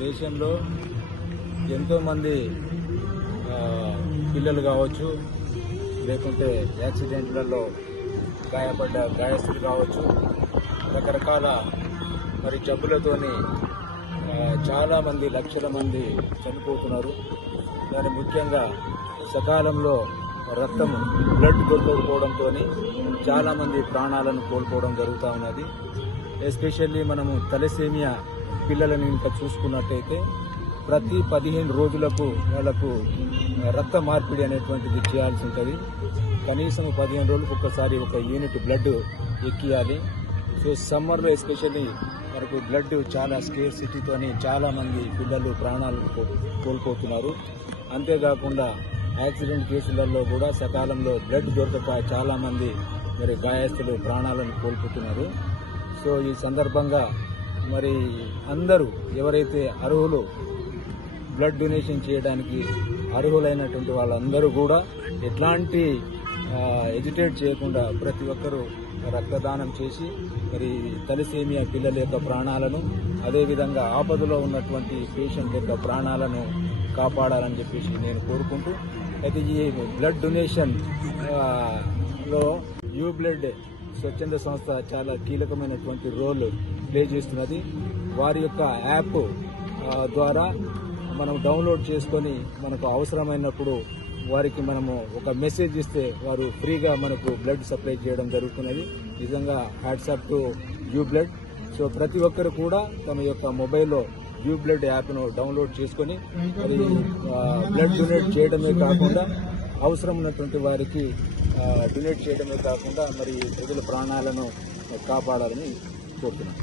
దేశంలో ఎంతోమంది పిల్లలు కావచ్చు, లేకుంటే యాక్సిడెంట్లలో గాయపడ్డ గాయస్తులు కావచ్చు, రకరకాల మరి జబ్బులతోని చాలామంది లక్షల మంది చనిపోతున్నారు. దాని ముఖ్యంగా సకాలంలో రక్తం బ్లడ్ దొరకకపోవడంతో చాలామంది ప్రాణాలను కోల్పోవడం జరుగుతూ ఉన్నది. ఎస్పెషల్లీ మనము తలసేమియా పిల్లలని ఇంకా చూసుకున్నట్టయితే ప్రతి 15 రోజులకు వాళ్లకు రక్త మార్పిడి అనేటువంటిది చేయాల్సి ఉంటుంది. కనీసం 15 రోజులకు ఒక్కసారి ఒక యూనిట్ బ్లడ్ ఎక్కియాలి. సో సమ్మర్లో ఎస్పెషల్లీ మనకు బ్లడ్ చాలా స్కేర్సిటీతోని చాలామంది పిల్లలు ప్రాణాలను కోల్పోతున్నారు. అంతేకాకుండా యాక్సిడెంట్ కేసులలో కూడా సకాలంలో బ్లడ్ దొరకక చాలామంది మరి గాయస్తులు ప్రాణాలను కోల్పోతున్నారు. సో ఈ సందర్భంగా మరి అందరూ ఎవరైతే అర్హులు బ్లడ్ డొనేషన్ చేయడానికి అర్హులైనటువంటి వాళ్ళందరూ కూడా ఎట్లాంటి ఎజిటేట్ చేయకుండా ప్రతి ఒక్కరూ రక్తదానం చేసి మరి తలసేమియా పిల్లల యొక్క ప్రాణాలను, అదేవిధంగా ఆపదలో ఉన్నటువంటి పేషెంట్ యొక్క ప్రాణాలను కాపాడాలని చెప్పేసి నేను కోరుకుంటూ, అయితే ఈ బ్లడ్ డొనేషన్ లో యూ బ్లడ్ స్వచ్ఛంద సంస్థ చాలా కీలకమైనటువంటి రోల్ ప్లే చేస్తున్నది. వారి యొక్క యాప్ ద్వారా మనం డౌన్లోడ్ చేసుకొని మనకు అవసరమైనప్పుడు వారికి మనము ఒక మెసేజ్ ఇస్తే వారు ఫ్రీగా మనకు బ్లడ్ సప్లై చేయడం జరుగుతున్నది. నిజంగా hats off to you blood. So ప్రతి ఒక్కరు కూడా తమ యొక్క మొబైల్లో యూ బ్లడ్ యాప్ను డౌన్లోడ్ చేసుకొని మరి బ్లడ్ డొనేట్ చేయడమే కాకుండా అవసరం ఉన్నటువంటి వారికి డొనేట్ చేయడమే కాకుండా మరి ప్రజల ప్రాణాలను కాపాడాలని కోరుతున్నాను.